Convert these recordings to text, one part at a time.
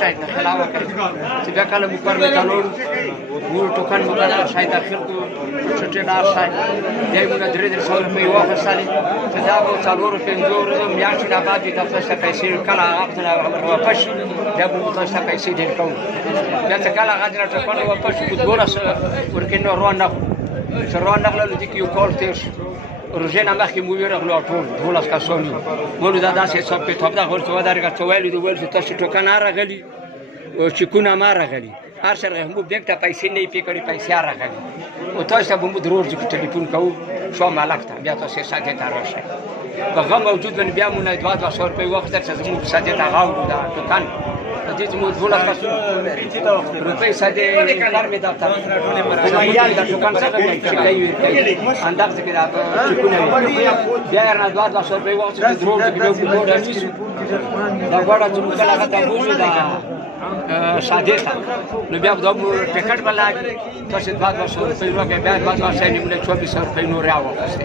شاید خلاوه کړي چې بیا کله مو پر میتانول ګور ټوکن مو کړه شاید اخر کو چټه دار شاید دای مو درې درې سو روپۍ واخیستلې چې دا به څلور پنځه ورځې میاشتې نه بعد د تاسو پیسې کله هغه نه واپس دا به تاسو پیسې دې کوم بیا چې کله هغه نه ټوکن واپس کو دورس ورکه نو روان نه روان نه له دې یو کال تیر روزه نامه که موی رغلو ټول از کسانی مولو دا داسې حساب کتاب دا ورته ودرګه څو ویلو د ول چې تاسو ټوکن راغلی او چې کو نه ما راغلی هر سره مو بنک ته پیسې نه پیکړي پیسې راغلی او تاسو به مو ضرور چې ټلیفون کوو شو مالک ته بیا تاسو ساده ته راشئ هغه موجود باندې بیا مونږ 200 روپۍ وخت درڅ زموږ ساده ته غاو دا ټوکن دې مو ټول تاسو روپۍ ساده کار می دا تاسو دا ټوکن څنګه کوي انداز کې دا چې کو نه بیا نه 200 روپۍ وخت چې ضرور چې به ګوډه نیسو دا ګوډه چې موږ لا غته بوزو دا ساده تا نو بیا د ټیکټ بلاګي تاسو 200 روپۍ ورکه بیا 200 سنټ موږ 24 روپۍ نور راوخسته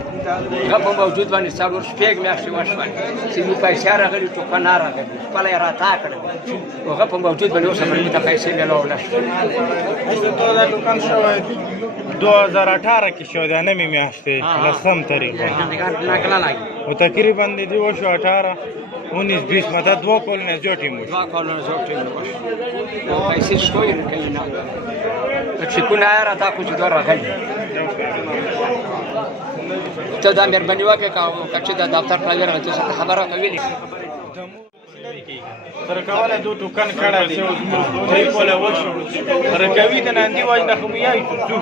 هغه په موجود باندې څلور شپږ میاشتې وشول چې نو پیسې راغلي ټوکن راغلی خپل یې راتا کړل هغه په موجود باندې اوس باندې ته پیسې ملو نشته ته دا دکان شوی 2018 کې شو دا نوې میاشتې لسم تاریخ ناکله لاګي او تقریبا دې وشو 18 19 20 مته 2 کلونه زیاتې مو 2 کلونه زیاتې مو پیسې شوی کوي نه چې کو نه راتا کو چې دور راغلی ته دا مهرباني وکړه چې دا دفتر پرګر غته څه خبره کوي سره کوله دو ټوکن کړه چې دوی کوله وشو رکوي د ناندي وای نه کوم یای څو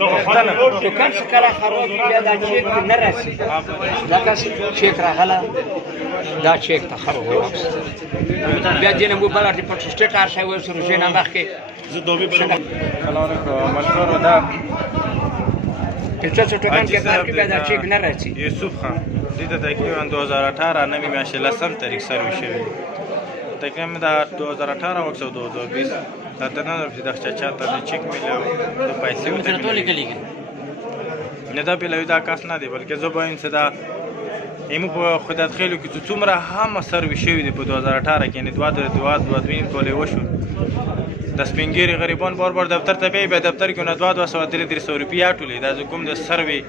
دغه خدانه ټوکن څه کړه خراب بیا دا چیک نه راسي دا چیک راغله دا چیک ته خراب بیا دینه مو بلار دی پټ سټیټ ارشای و سره جنا مخکې زه دوبي بل مشهور ده چې څه ټوکن کې کار کې دا چیک نه راسي یوسف خان دې ته تقریبا 2018 نوې میاشتې لسم تاریخ سروي شوی تقریبا دا 2018 وکړو 2020 دا نه د چا ته چیک میلاو د پیسې وته ټول کلی نه دا بلوي دا کس نه دی بلکې زه به انسدا ایمو په خدات خېلو کې څومره هم سروي شوی دی په 2018 کې نه دوه دوین کولې وشو د سپینګيري غریبان بار دفتر ته به دفتر کې نه 200 روپیا ټولې دا کوم د سروي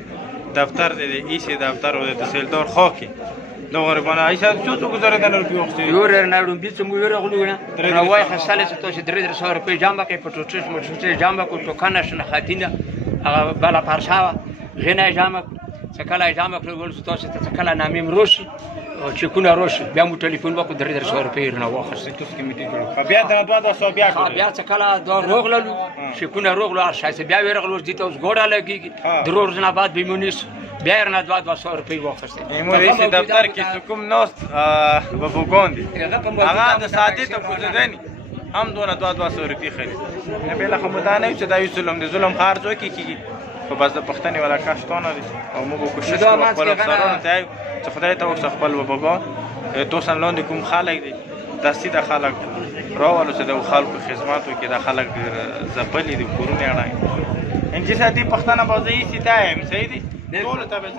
دفتر دی ایسي دفتر او د تحصیلدار خاکي نو غریبان ایسا څو گزارنه روپی وخت یور نه روم بیت مو یور غلو نه وای خساله ته 300 روپۍ جامه کې پټوټش مټوټش جامه کو ټوکانه شنه خاتینه هغه بالا پارشاوه غنه جامه څکلا جامه کول تاسو ته څکلا نامیم روشي او چې کو نه روشي بیا مو ټلیفون وکړو 300 روپۍ نه واخصه تاسو کمیټه جوړ بیا د 200 بیا څکلا د روغللو چې کو نه روغلو ارشای بیا ورغلو دي ته اوس ګوډه لګي ضرور نه بعد بیمونیس بیا نه 200 روپۍ واخصه ایموري دفتر کې کوم نوست و بوګوندي هغه د ساده ته کوزدنی هم دونه 200 روپۍ خرید نه بل خمدانه چې دا یو ظلم خارج وکړي خو بس د پښتني ولا کاشتونه دي او موږ کوشش کوو خپل افسرانو ته چې خدای ته اوس خپل وبګو توسن لاندې کوم خلک دي داسې د خلک راولو چې د خلکو خدماتو کې د خلک زپلې دي کورونه اړای ان چې ساتي پښتنه بازي سي تایم صحیح دي ټول ته به